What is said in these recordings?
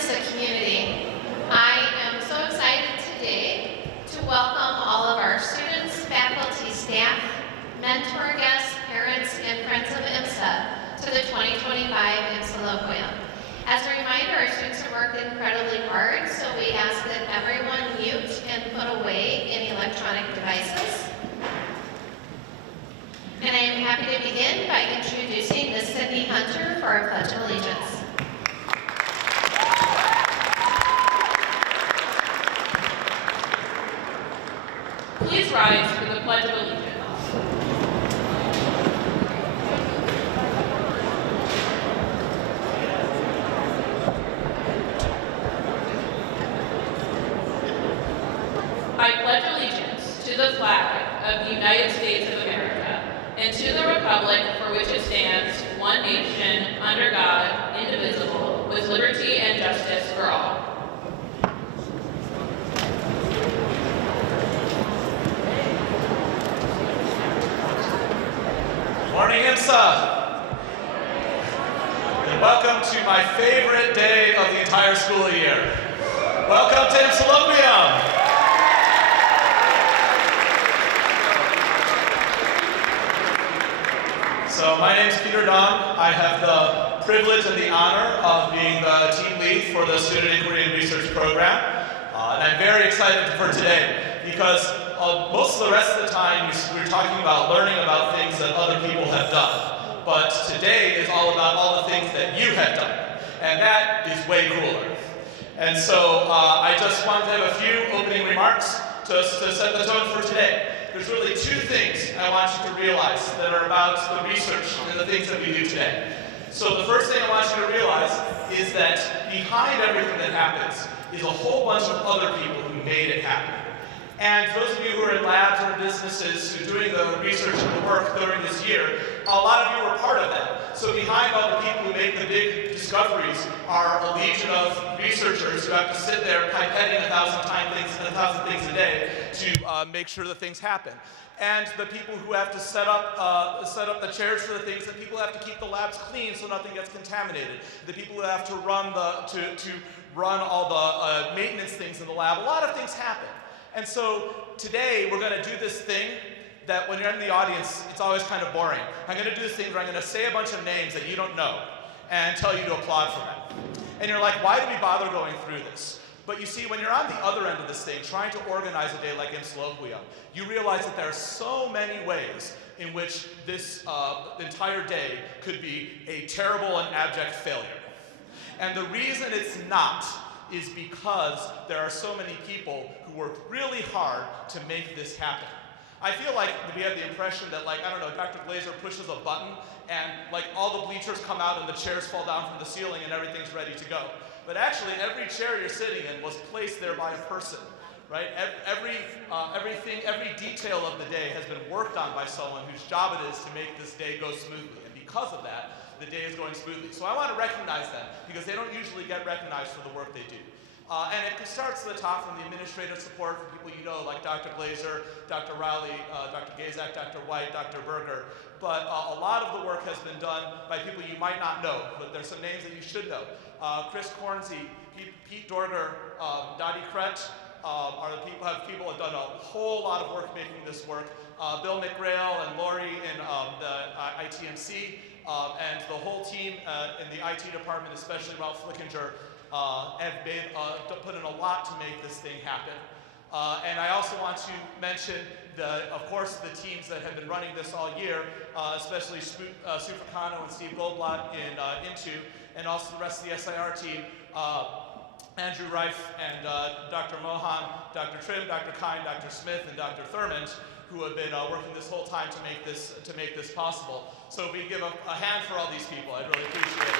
IMSA community. I am so excited today to welcome all of our students, faculty, staff, mentor guests, parents, and friends of IMSA to the 2025 IMSAloquium. As a reminder, our students have worked incredibly hard, so we ask that everyone mute and put away any electronic devices. And I am happy to begin by introducing Ms. Sydney Hunter for our Pledge of Allegiance. Please rise for the Pledge of Allegiance. I pledge allegiance to the flag of the United States of America and to the republic for which it stands, one nation, under God, indivisible, with liberty and justice for all. Morning, IMSA! And welcome to my favorite day of the entire school year. Welcome to IMSAloquium! So my name's Peter Don. I have the privilege and the honor of being the team lead for the Student Inquiry and Research Program. And I'm very excited for today because most of the rest of the time we're talking about learning about things that other people have done. But today is all about all the things that you have done. And that is way cooler. And so I just wanted to have a few opening remarks to set the tone for today. There's really two things I want you to realize that are about the research and the things that we do today. So the first thing I want you to realize is that behind everything that happens is a whole bunch of other people who made it happen. And those of you who are in labs or businesses who are doing the research and the work during this year, a lot of you were part of that. So behind all the people who make the big discoveries are a legion of researchers who have to sit there pipetting 1,000 things a day to make sure that things happen. And the people who have to set up the chairs for the things, the people who have to keep the labs clean so nothing gets contaminated, the people who have to run all the maintenance things in the lab. A lot of things happen. And so today we're going to do this thing that when you're in the audience, it's always kind of boring. I'm going to do this thing where I'm going to say a bunch of names that you don't know and tell you to applaud for them. And you're like, why do we bother going through this? But you see, when you're on the other end of this thing, trying to organize a day like IMSAloquium, you realize that there are so many ways in which this entire day could be a terrible and abject failure. And the reason it's not is because there are so many people who work really hard to make this happen. I feel like we have the impression that, like, I don't know, Dr. Glazer pushes a button and like all the bleachers come out and the chairs fall down from the ceiling and everything's ready to go. But actually, every chair you're sitting in was placed there by a person, right? Every detail of the day has been worked on by someone whose job it is to make this day go smoothly. And because of that, the day is going smoothly. So I want to recognize them because they don't usually get recognized for the work they do. And it starts at the top from the administrative support for people you know, like Dr. Glazer, Dr. Rowley, Dr. Gazak, Dr. White, Dr. Berger. But a lot of the work has been done by people you might not know, but there's some names that you should know. Chris Cornsey, Pete Dorger, Dottie Kretsch are the people have done a whole lot of work making this work. Bill McGrail and Lori in the ITMC, and the whole team in the IT department, especially Ralph Flickinger, have put in a lot to make this thing happen. And I also want to mention, of course, the teams that have been running this all year, especially Sue Fricano and Steve Goldblatt in Into, and also the rest of the SIR team, Andrew Reif and Dr. Mohan, Dr. Trim, Dr. Kine, Dr. Smith, and Dr. Thurmond, who have been working this whole time to make this possible. So if we give a hand for all these people, I'd really appreciate it.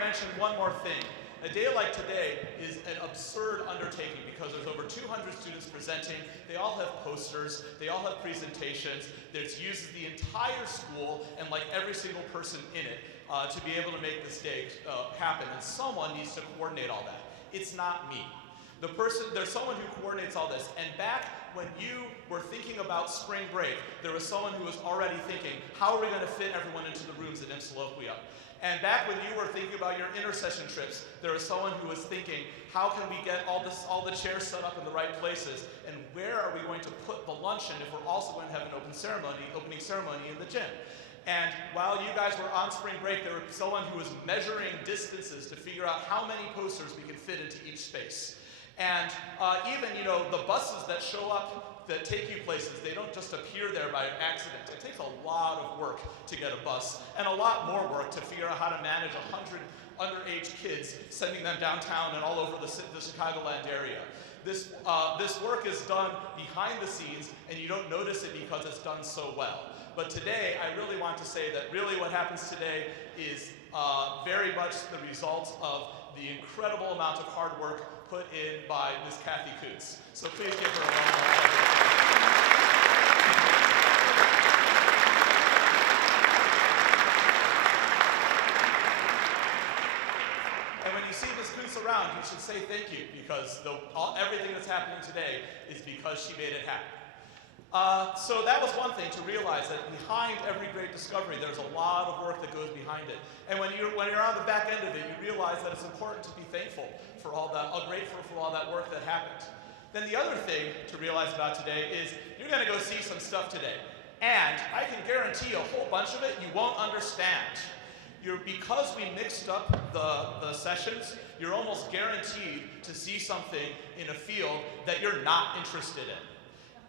Mention one more thing. A day like today is an absurd undertaking because there's over 200 students presenting. They all have posters. They all have presentations. It uses the entire school and like every single person in it to be able to make this day happen. And someone needs to coordinate all that. It's not me. There's someone who coordinates all this. And back when you were thinking about spring break, there was someone who was already thinking, how are we going to fit everyone into the rooms at IMSAloquium? And back when you were thinking about your intercession trips, there was someone who was thinking, how can we get all the chairs set up in the right places? And where are we going to put the luncheon if we're also going to have an opening ceremony in the gym? And while you guys were on spring break, there was someone who was measuring distances to figure out how many posters we could fit into each space. And even, the buses that show up that take you places, they don't just appear there by accident. It takes a lot of work to get a bus, and a lot more work to figure out how to manage 100 underage kids, sending them downtown and all over the Chicagoland area. This work is done behind the scenes, and you don't notice it because it's done so well. But today, I really want to say that really what happens today is very much the result of the incredible amount of hard work put in by Ms. Kathy Coots. So please give her a round of applause. And when you see Ms. Coots around, you should say thank you, because everything that's happening today is because she made it happen. So that was one thing, to realize that behind every great discovery, there's a lot of work that goes behind it. And when you're on the back end of it, you realize that it's important to be thankful for all that, grateful for all that work that happened. Then the other thing to realize about today is you're going to go see some stuff today. And I can guarantee a whole bunch of it you won't understand. Because we mixed up the sessions, you're almost guaranteed to see something in a field that you're not interested in.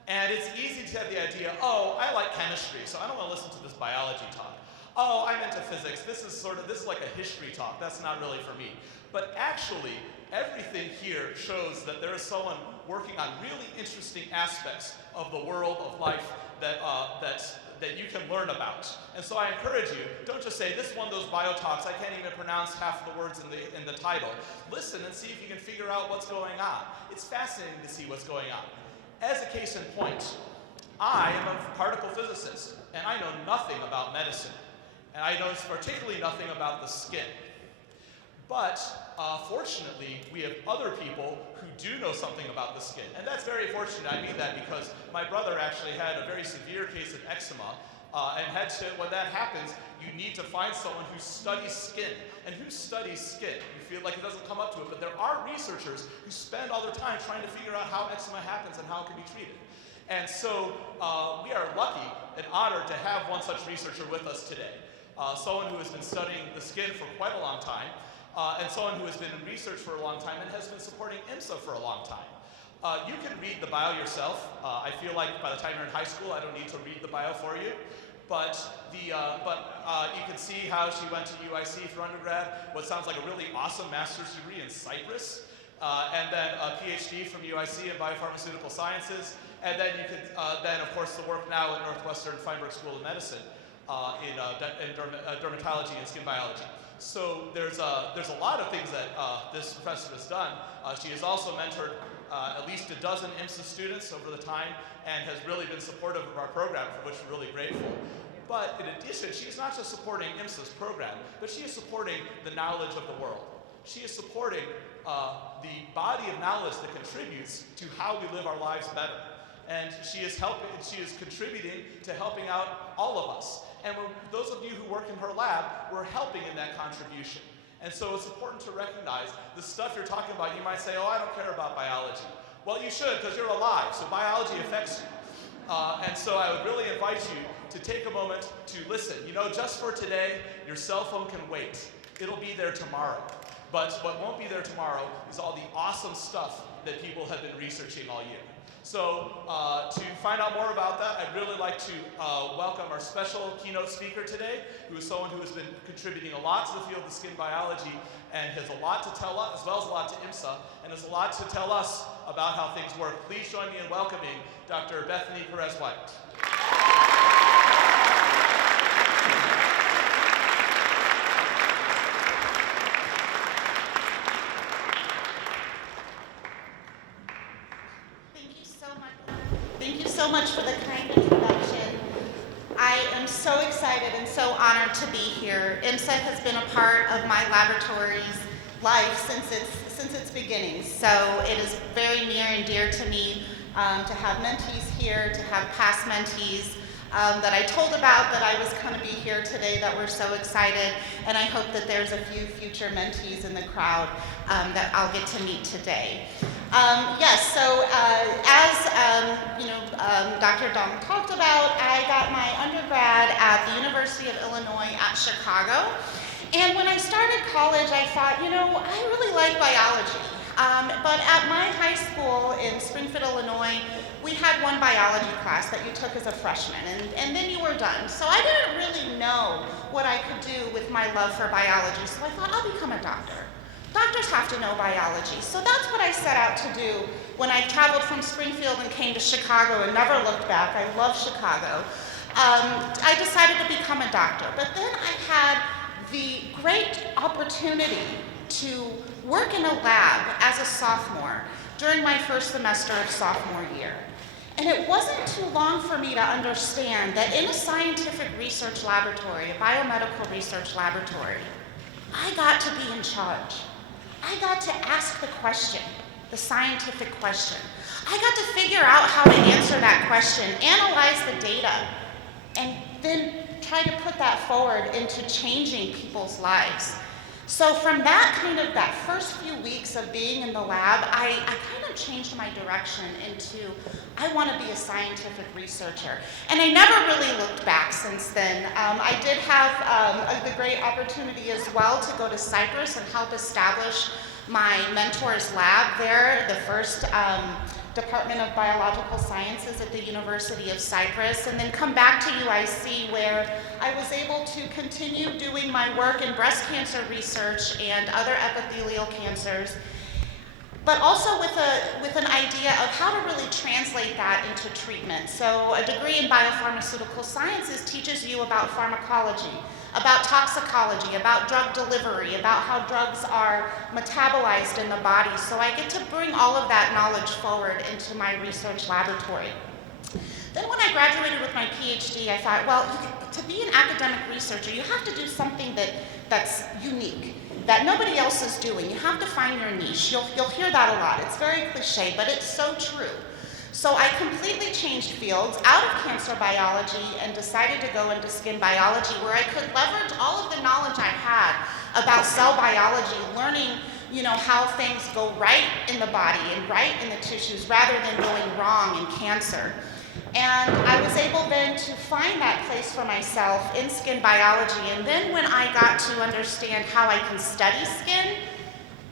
And it's easy to have the idea, oh, I like chemistry, so I don't want to listen to this biology talk. Oh, I'm into physics. This is like a history talk. That's not really for me. But actually, everything here shows that there is someone working on really interesting aspects of the world of life that you can learn about. And so I encourage you, don't just say, this is one of those bio talks, I can't even pronounce half the words in the title. Listen and see if you can figure out what's going on. It's fascinating to see what's going on. As a case in point, I am a particle physicist, and I know nothing about medicine. And I know particularly nothing about the skin. But fortunately, we have other people who do know something about the skin. And that's very fortunate. I mean that because my brother actually had a very severe case of eczema, and when that happens, you need to find someone who studies skin. And who studies skin? You feel like it doesn't come up to it, but there are researchers who spend all their time trying to figure out how eczema happens and how it can be treated. And so we are lucky and honored to have one such researcher with us today. Someone who has been studying the skin for quite a long time, and someone who has been in research for a long time and has been supporting IMSA for a long time. You can read the bio yourself. I feel like by the time you're in high school, I don't need to read the bio for you. But you can see how she went to UIC for undergrad, what sounds like a really awesome master's degree in Cyprus, and then a PhD from UIC in biopharmaceutical sciences, and then you could of course, the work now at Northwestern Feinberg School of Medicine in dermatology and skin biology. So there's a lot of things that this professor has done. She has also mentored at least a dozen IMSA students over the time, and has really been supportive of our program, for which we're really grateful. But in addition, she is not just supporting IMSA's program, but she is supporting the knowledge of the world. She is supporting the body of knowledge that contributes to how we live our lives better. And she is contributing to helping out all of us. And those of you who work in her lab, we're helping in that contribution. And so it's important to recognize the stuff you're talking about. You might say, oh, I don't care about biology. Well, you should, because you're alive, so biology affects you. And so I would really invite you to take a moment to listen. Just for today, your cell phone can wait. It'll be there tomorrow. But what won't be there tomorrow is all the awesome stuff that people have been researching all year. So to find out more about that, I'd really like to welcome our special keynote speaker today, who is someone who has been contributing a lot to the field of skin biology and has a lot to tell us, as well as a lot to IMSA, and has a lot to tell us about how things work. Please join me in welcoming Dr. Bethany Perez-White. Thank you so much for the kind introduction. I am so excited and so honored to be here. IMSA has been a part of my laboratory's life since its beginnings, so it is very near and dear to me to have mentees here, to have past mentees that I told about that I was going to be here today that we're so excited, and I hope that there's a few future mentees in the crowd that I'll get to meet today. Yes, so Dr. Dong talked about, I got my undergrad at the University of Illinois at Chicago. And when I started college, I thought, I really like biology. But at my high school in Springfield, Illinois, we had one biology class that you took as a freshman, and then you were done. So I didn't really know what I could do with my love for biology, so I thought, I'll become a doctor. Doctors have to know biology. So that's what I set out to do when I traveled from Springfield and came to Chicago and never looked back. I love Chicago. I decided to become a doctor. But then I had the great opportunity to work in a lab as a sophomore during my first semester of sophomore year. And it wasn't too long for me to understand that in a scientific research laboratory, a biomedical research laboratory, I got to be in charge. I got to ask the question, the scientific question. I got to figure out how to answer that question, analyze the data, and then try to put that forward into changing people's lives. So from that first few weeks of being in the lab, I kind of changed my direction into, I want to be a scientific researcher. And I never really looked back since then. I did have the great opportunity as well to go to Cyprus and help establish my mentor's lab there, the first Department of Biological Sciences at the University of Cyprus, and then come back to UIC where I was able to continue doing my work in breast cancer research and other epithelial cancers, but also with an idea of how to really translate that into treatment. So a degree in biopharmaceutical sciences teaches you about pharmacology, about toxicology, about drug delivery, about how drugs are metabolized in the body. So I get to bring all of that knowledge forward into my research laboratory. Then when I graduated with my PhD, I thought, well, to be an academic researcher, you have to do something that's unique, that nobody else is doing. You have to find your niche. You'll hear that a lot. It's very cliche, but it's so true. So I completely changed fields out of cancer biology and decided to go into skin biology, where I could leverage all of the knowledge I had about cell biology, learning, how things go right in the body and right in the tissues rather than going wrong in cancer. And I was able then to find that place for myself in skin biology. And then when I got to understand how I can study skin,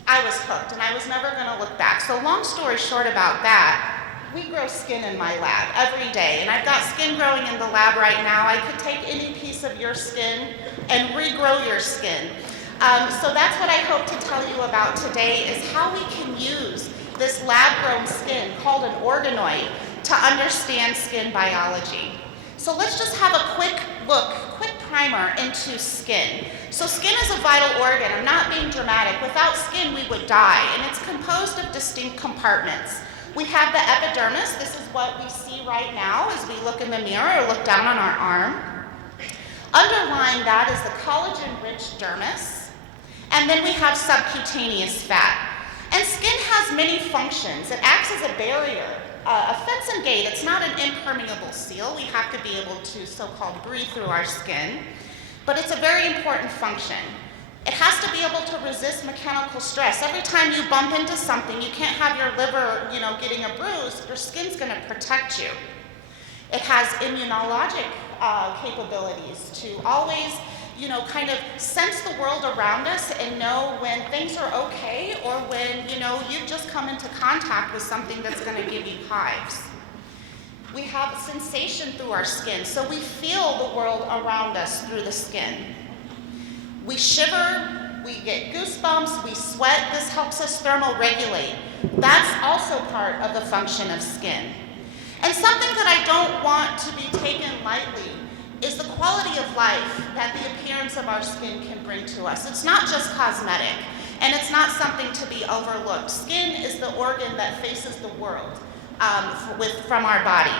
I was hooked, and I was never going to look back. So long story short about that, we grow skin in my lab every day, and I've got skin growing in the lab right now. I could take any piece of your skin and regrow your skin. So that's what I hope to tell you about today, is how we can use this lab-grown skin called an organoid to understand skin biology. So let's just have a quick primer into skin. So skin is a vital organ. I'm not being dramatic. Without skin, we would die, and it's composed of distinct compartments. We have the epidermis. This is what we see right now as we look in the mirror or look down on our arm. Underlying that is the collagen-rich dermis. And then we have subcutaneous fat. And skin has many functions. It acts as a barrier, a fence and gate. It's not an impermeable seal. We have to be able to so-called breathe through our skin. But it's a very important function. It has to be able to resist mechanical stress. Every time you bump into something, you can't have your liver, getting a bruise. Your skin's going to protect you. It has immunologic capabilities to always, kind of sense the world around us and know when things are okay or when, you've just come into contact with something that's going to give you hives. We have sensation through our skin, so we feel the world around us through the skin. We shiver, we get goosebumps, we sweat. This helps us thermoregulate. That's also part of the function of skin. And something that I don't want to be taken lightly is the quality of life that the appearance of our skin can bring to us. It's not just cosmetic, and it's not something to be overlooked. Skin is the organ that faces the world from our body.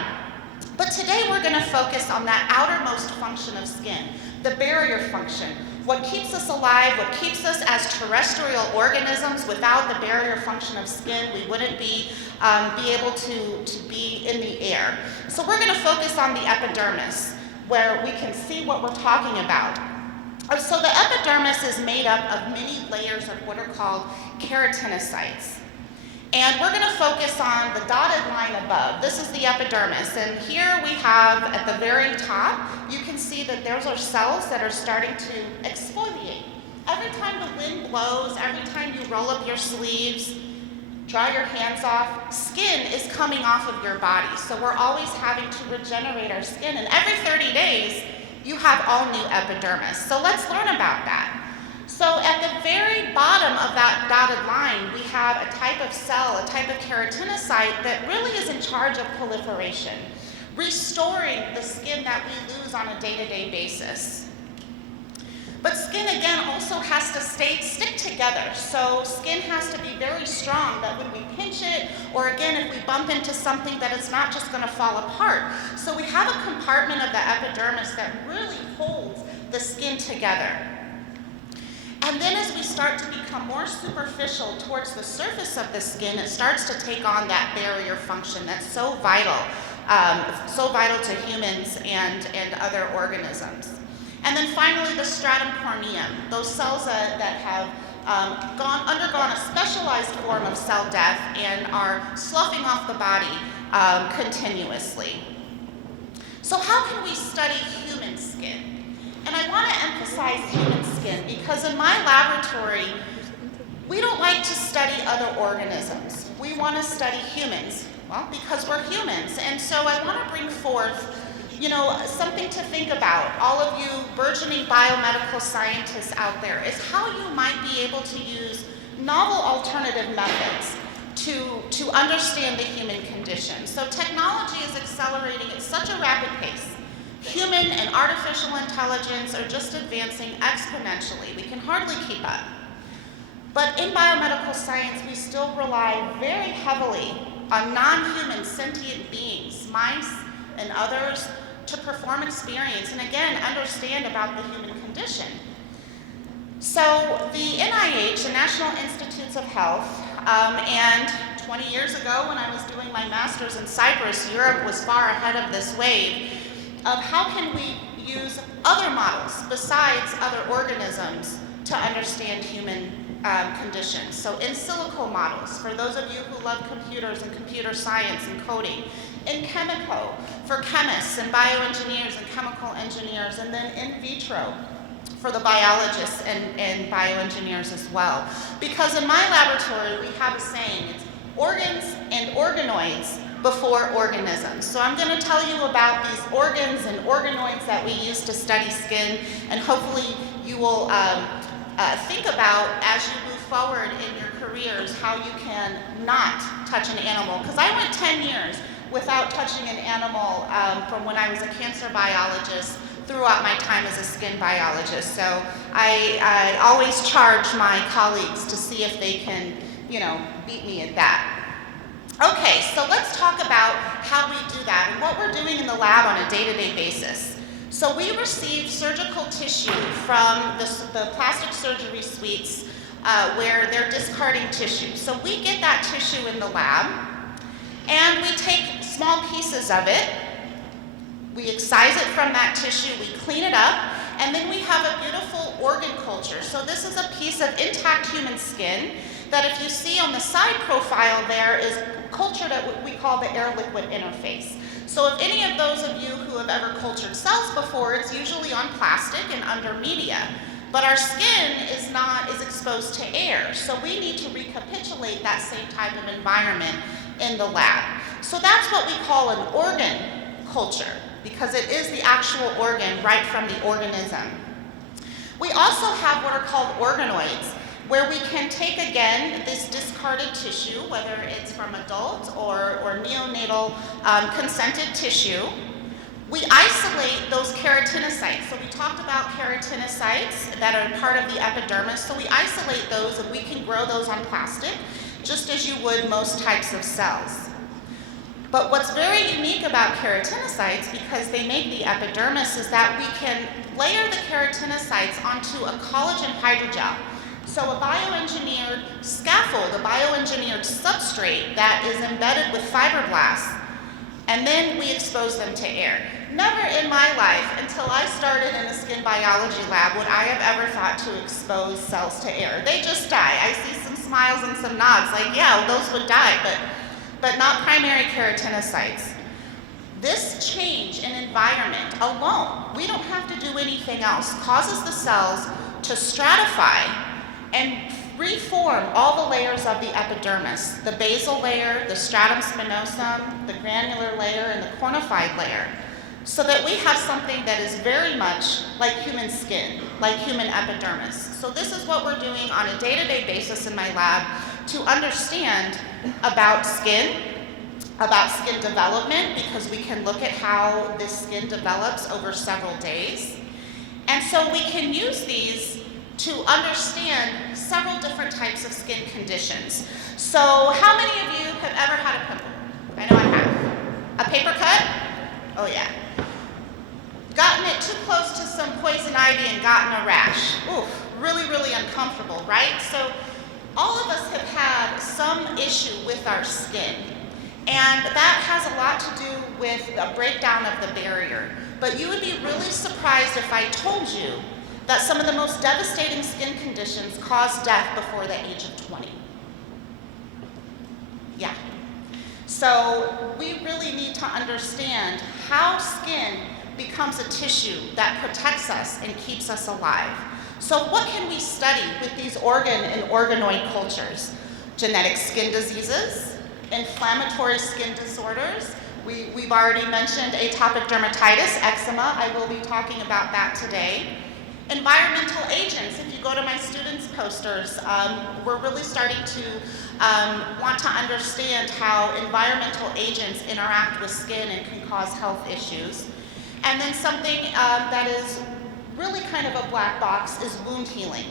But today we're going to focus on that outermost function of skin, the barrier function. What keeps us alive, what keeps us as terrestrial organisms. Without the barrier function of skin, we wouldn't be able to be in the air. So we're going to focus on the epidermis, where we can see what we're talking about. So the epidermis is made up of many layers of what are called keratinocytes. And we're going to focus on the dotted line above. This is the epidermis. And here we have at the very top, you can see that those are cells that are starting to exfoliate. Every time the wind blows, every time you roll up your sleeves, dry your hands off, skin is coming off of your body. So we're always having to regenerate our skin. And every 30 days, you have all new epidermis. So let's learn about that. So at the very bottom of that dotted line, we have a type of cell, a type of keratinocyte that really is in charge of proliferation, restoring the skin that we lose on a day-to-day basis. But skin, again, also has to stick together. So skin has to be very strong that when we pinch it, or again, if we bump into something, that it's not just going to fall apart. So we have a compartment of the epidermis that really holds the skin together. And then as we start to become more superficial towards the surface of the skin, it starts to take on that barrier function that's so vital to humans and other organisms. And then finally, the stratum corneum, those cells that have undergone a specialized form of cell death and are sloughing off the body continuously. So how can we study human skin? And I want to emphasize human skin because in my laboratory, we don't like to study other organisms. We want to study humans, well, because we're humans. And so I want to bring forth, something to think about, all of you burgeoning biomedical scientists out there, is how you might be able to use novel alternative methods to understand the human condition. So technology is accelerating at such a rapid pace. Human and artificial intelligence are just advancing exponentially. We can hardly keep up. But in biomedical science, we still rely very heavily on non-human sentient beings, mice and others, to perform experience and again, understand about the human condition. So the NIH, the National Institutes of Health, and 20 years ago when I was doing my master's in Cyprus, Europe was far ahead of this wave of how can we use other models besides other organisms to understand human conditions. So in silico models, for those of you who love computers and computer science and coding. In chemico, for chemists and bioengineers and chemical engineers. And then in vitro, for the biologists and bioengineers as well. Because in my laboratory, we have a saying, it's organs and organoids before organisms. So I'm going to tell you about these organs and organoids that we use to study skin, and hopefully you will think about, as you move forward in your careers, how you can not touch an animal. Because I went 10 years without touching an animal from when I was a cancer biologist throughout my time as a skin biologist. So I always charge my colleagues to see if they can, beat me at that. Okay, so let's talk about how we do that and what we're doing in the lab on a day-to-day basis. So we receive surgical tissue from the plastic surgery suites where they're discarding tissue. So we get that tissue in the lab, and we take small pieces of it, we excise it from that tissue, we clean it up, and then we have a beautiful organ culture. So this is a piece of intact human skin that, if you see on the side profile there, is cultured at what we call the air-liquid interface. So if any of those of you who have ever cultured cells before, it's usually on plastic and under media. But our skin is exposed to air, so we need to recapitulate that same type of environment in the lab. So that's what we call an organ culture, because it is the actual organ right from the organism. We also have what are called organoids, where we can take, again, this discarded tissue, whether it's from adult or neonatal consented tissue. We isolate those keratinocytes. So we talked about keratinocytes that are part of the epidermis. So we isolate those, and we can grow those on plastic, just as you would most types of cells. But what's very unique about keratinocytes, because they make the epidermis, is that we can layer the keratinocytes onto a collagen hydrogel. So a bioengineered scaffold, a bioengineered substrate that is embedded with fibroblasts, and then we expose them to air. Never in my life, until I started in a skin biology lab, would I have ever thought to expose cells to air. They just die. I see some smiles and some nods, like, yeah, those would die, but not primary keratinocytes. This change in environment alone, we don't have to do anything else, causes the cells to stratify and reform all the layers of the epidermis, the basal layer, the stratum spinosum, the granular layer, and the cornified layer, so that we have something that is very much like human skin, like human epidermis. So this is what we're doing on a day-to-day basis in my lab to understand about skin development, because we can look at how this skin develops over several days. And so we can use these to understand several different types of skin conditions. So how many of you have ever had a pimple? I know I have. A paper cut? Oh yeah. Gotten it too close to some poison ivy and gotten a rash. Oof, really, really uncomfortable, right? So all of us have had some issue with our skin, and that has a lot to do with a breakdown of the barrier. But you would be really surprised if I told you that some of the most devastating skin conditions cause death before the age of 20. Yeah. So we really need to understand how skin becomes a tissue that protects us and keeps us alive. So what can we study with these organ and organoid cultures? Genetic skin diseases, inflammatory skin disorders. We've already mentioned atopic dermatitis, eczema. I will be talking about that today. Environmental agents. If you go to my students' posters, we're really starting to want to understand how environmental agents interact with skin and can cause health issues. And then something that is really kind of a black box is wound healing.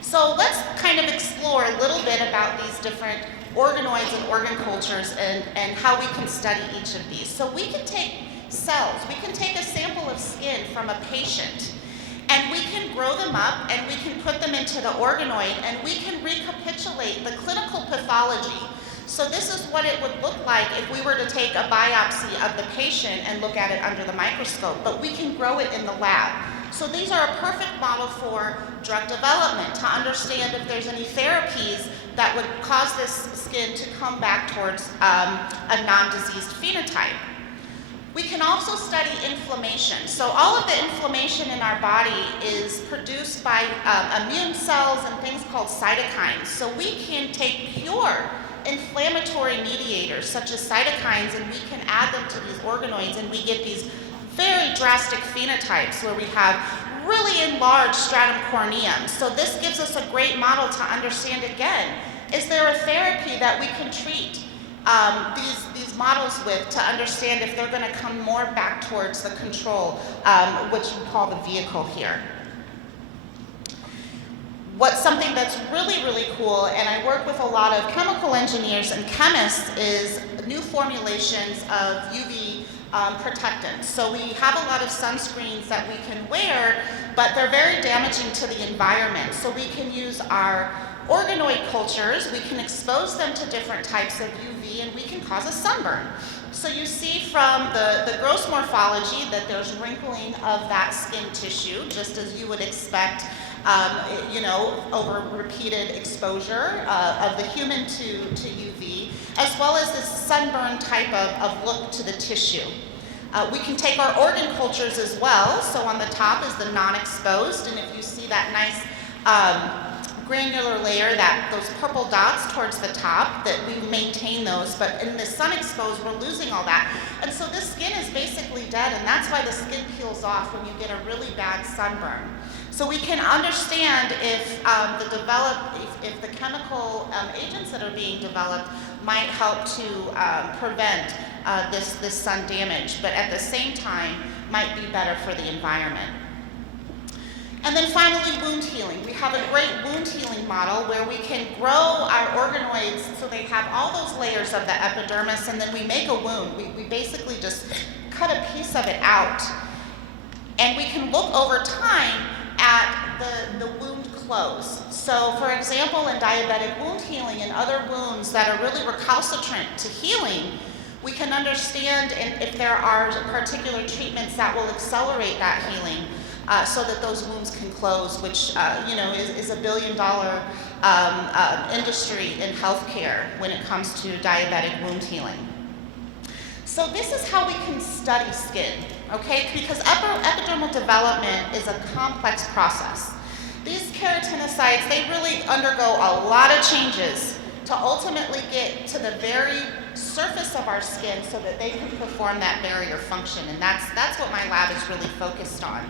So let's kind of explore a little bit about these different organoids and organ cultures and how we can study each of these. So we can take cells, we can take a sample of skin from a patient, and we can grow them up and we can put them into the organoid and we can recapitulate the clinical pathology. So this is what it would look like if we were to take a biopsy of the patient and look at it under the microscope, but we can grow it in the lab. So these are a perfect model for drug development, to understand if there's any therapies that would cause this skin to come back towards a non-diseased phenotype. We can also study inflammation. So all of the inflammation in our body is produced by immune cells and things called cytokines. So we can take pure inflammatory mediators such as cytokines and we can add them to these organoids and we get these very drastic phenotypes where we have really enlarged stratum corneum. So this gives us a great model to understand again, is there a therapy that we can treat these models with to understand if they're going to come more back towards the control, which we call the vehicle here. What's something that's really, really cool, and I work with a lot of chemical engineers and chemists, is new formulations of UV protectants. So we have a lot of sunscreens that we can wear, but they're very damaging to the environment. So we can use our organoid cultures, we can expose them to different types of UV, and we can cause a sunburn. So you see from the gross morphology that there's wrinkling of that skin tissue, just as you would expect, over repeated exposure of the human to UV, as well as this sunburn type of look to the tissue. We can take our organ cultures as well. So on the top is the non-exposed, and if you see that nice granular layer, those purple dots towards the top, that we maintain those, but in the sun exposed, we're losing all that. And so this skin is basically dead, and that's why the skin peels off when you get a really bad sunburn. So we can understand if the chemical agents that are being developed might help to prevent this sun damage, but at the same time might be better for the environment. And then finally, wound healing. We have a great wound healing model where we can grow our organoids so they have all those layers of the epidermis, and then we make a wound. We basically just cut a piece of it out. And we can look over time at the wound close. So for example, in diabetic wound healing and other wounds that are really recalcitrant to healing, we can understand if there are particular treatments that will accelerate that healing so that those wounds can close, which is $1 billion industry in healthcare when it comes to diabetic wound healing. So this is how we can study skin, okay? Because epidermal development is a complex process. These keratinocytes, they really undergo a lot of changes to ultimately get to the very surface of our skin so that they can perform that barrier function. And that's what my lab is really focused on.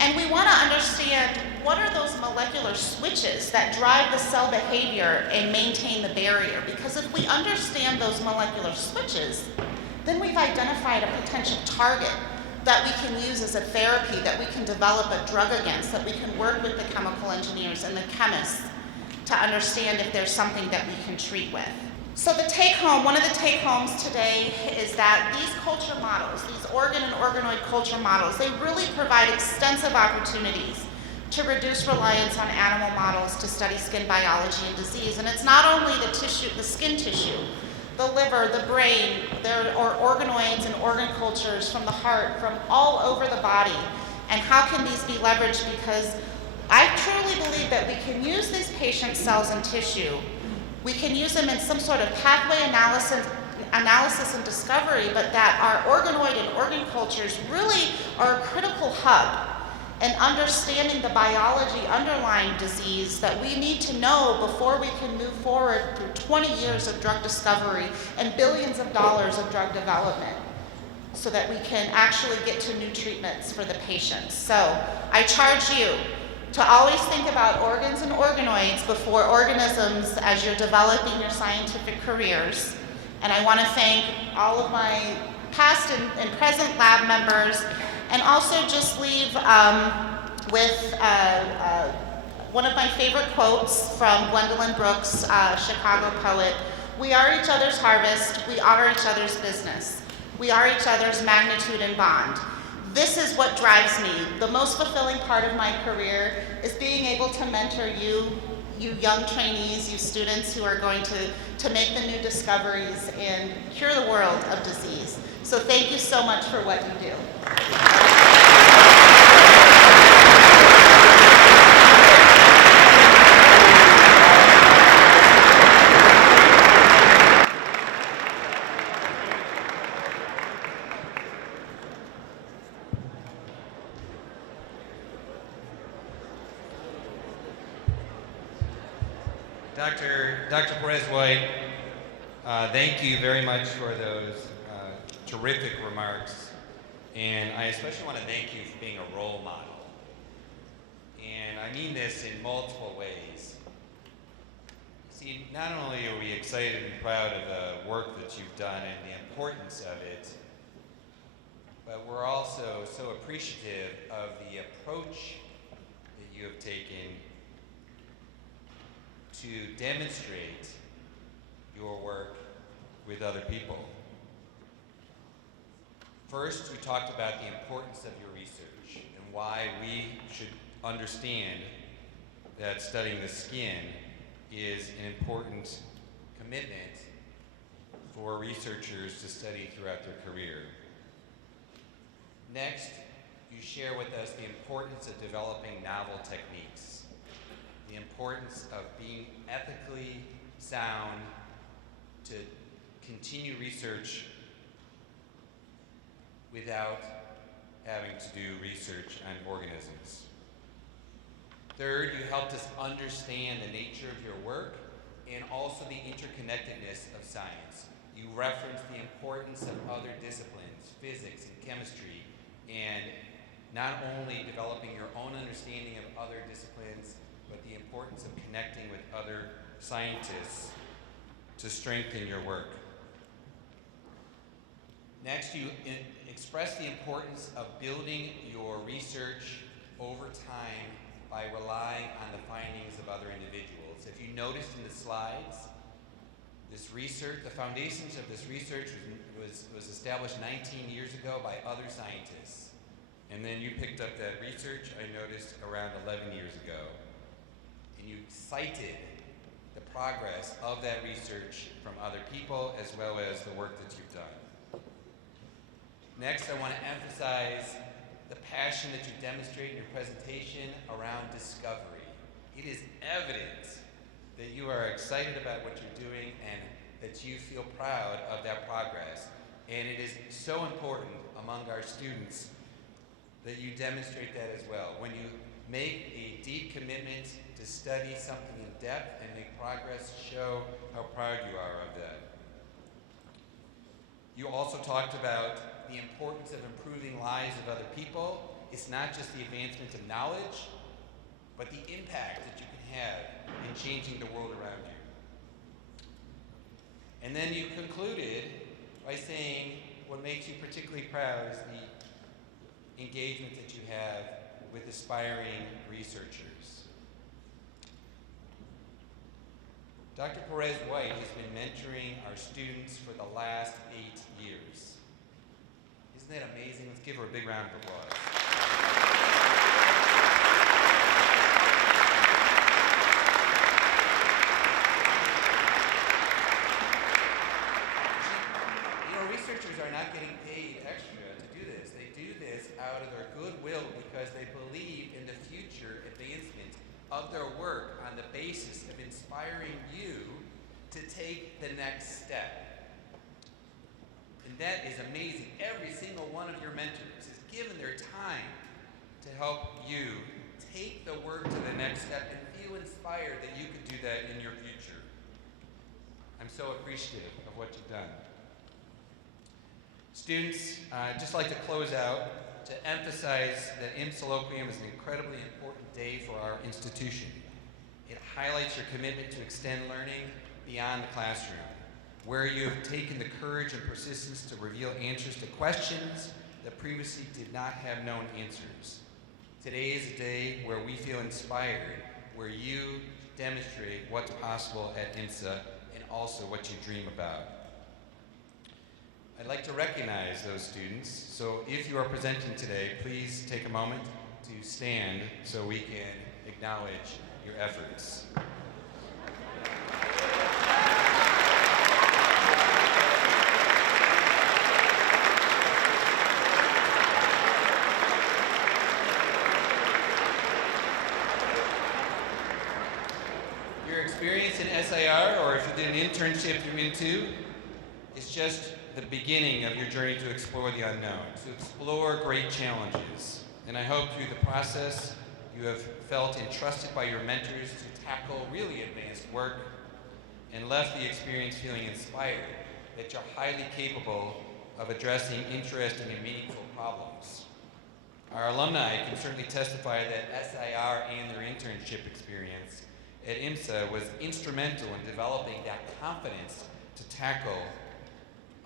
And we want to understand what are those molecular switches that drive the cell behavior and maintain the barrier. Because if we understand those molecular switches, then we've identified a potential target that we can use as a therapy, that we can develop a drug against, that we can work with the chemical engineers and the chemists to understand if there's something that we can treat with. So the take-home, one of the take-homes today is that these culture models, these organ and organoid culture models, they really provide extensive opportunities to reduce reliance on animal models to study skin biology and disease. And it's not only the tissue, the skin tissue, the liver, the brain, there are organoids and organ cultures from the heart, from all over the body. And how can these be leveraged? Because I truly believe that we can use these patient cells and tissue. We can use them in some sort of pathway analysis and discovery, but that our organoid and organ cultures really are a critical hub in understanding the biology underlying disease that we need to know before we can move forward through 20 years of drug discovery and billions of dollars of drug development so that we can actually get to new treatments for the patients. So I charge you to always think about organs and organoids before organisms as you're developing your scientific careers. And I want to thank all of my past and present lab members, and also just leave with one of my favorite quotes from Gwendolyn Brooks, Chicago poet. "We are each other's harvest, we honor each other's business. We are each other's magnitude and bond." This is what drives me. The most fulfilling part of my career is being able to mentor you young trainees, you students who are going to make the new discoveries and cure the world of disease. So thank you so much for what you do. Dr. Perez-White, thank you very much for those terrific remarks. And I especially want to thank you for being a role model. And I mean this in multiple ways. See, not only are we excited and proud of the work that you've done and the importance of it, but we're also so appreciative of the approach that you have taken to demonstrate your work with other people. First, you talked about the importance of your research and why we should understand that studying the skin is an important commitment for researchers to study throughout their career. Next, you share with us the importance of developing novel techniques, the importance of being ethically sound to continue research without having to do research on organisms. Third, you helped us understand the nature of your work and also the interconnectedness of science. You referenced the importance of other disciplines, physics and chemistry, and not only developing your own understanding of other disciplines, but the importance of connecting with other scientists to strengthen your work. Next, you express the importance of building your research over time by relying on the findings of other individuals. If you noticed in the slides, this research, the foundations of this research was established 19 years ago by other scientists. And then you picked up that research, I noticed, around 11 years ago. And you cited the progress of that research from other people as well as the work that you've done. Next, I want to emphasize the passion that you demonstrate in your presentation around discovery. It is evident that you are excited about what you're doing and that you feel proud of that progress. And it is so important among our students that you demonstrate that as well. When you make a deep commitment to study something in depth and make progress, show how proud you are of that. You also talked about the importance of improving lives of other people. It's not just the advancement of knowledge, but the impact that you can have in changing the world around you. And then you concluded by saying what makes you particularly proud is the engagement that you have with aspiring researchers. Dr. Perez-White has been mentoring our students for the last 8 years. Isn't that amazing? Let's give her a big round of applause. Researchers are not getting paid extra to do this. They do this out of their goodwill because they believe in the future advancement of their work on the basis of inspiring you to take the next step. And that is amazing. Every single one of your mentors has given their time to help you take the work to the next step and feel inspired that you could do that in your future. I'm so appreciative of what you've done. Students, I'd just like to close out to emphasize that IMSAloquium is an incredibly important day for our institution. It highlights your commitment to extend learning beyond the classroom, where you have taken the courage and persistence to reveal answers to questions that previously did not have known answers. Today is a day where we feel inspired, where you demonstrate what's possible at IMSA and also what you dream about. I'd like to recognize those students, so if you are presenting today, please take a moment to stand so we can acknowledge your efforts. Your experience in SIR, or if you did an internship you're into, is just the beginning of your journey to explore the unknown, to explore great challenges. And I hope through the process you have felt entrusted by your mentors to tackle really advanced work and left the experience feeling inspired that you're highly capable of addressing interesting and meaningful problems. Our alumni can certainly testify that SIR and their internship experience at IMSA was instrumental in developing that confidence to tackle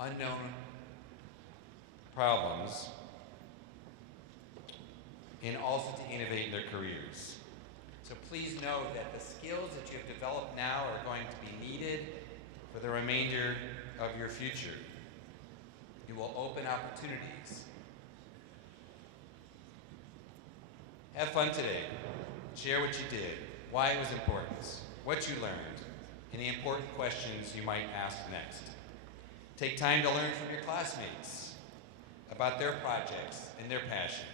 unknown problems and also to innovate in their careers. So please know that the skills that you have developed now are going to be needed for the remainder of your future. It will open opportunities. Have fun today. Share what you did, why it was important, what you learned, and the important questions you might ask next. Take time to learn from your classmates about their projects and their passion.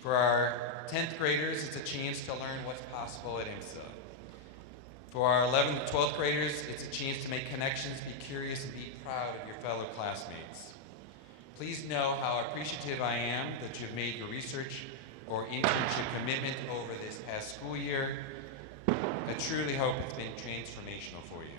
For our 10th graders, it's a chance to learn what's possible at IMSA. For our 11th and 12th graders, it's a chance to make connections, be curious, and be proud of your fellow classmates. Please know how appreciative I am that you've made your research or internship commitment over this past school year. I truly hope it's been transformational for you.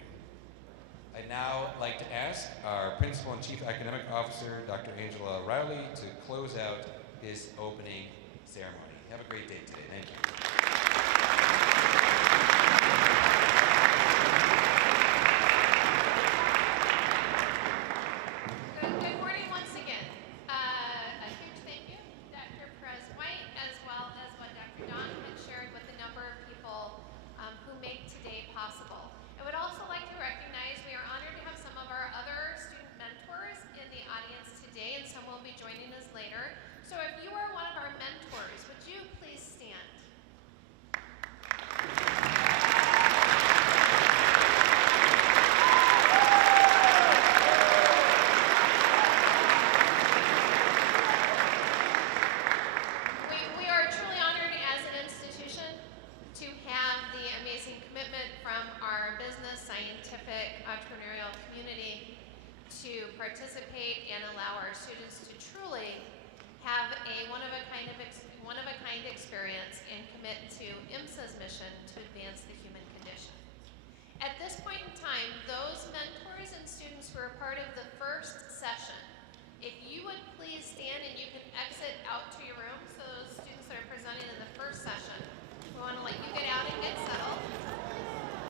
I'd now like to ask our Principal and Chief Academic Officer, Dr. Angela Rowley, to close out this opening ceremony. Have a great day today. Thank you. Good morning once again. A huge thank you, Dr. Perez-White, as well as participate and allow our students to truly have a one-of-a-kind experience and commit to IMSA's mission to advance the human condition. At this point in time, those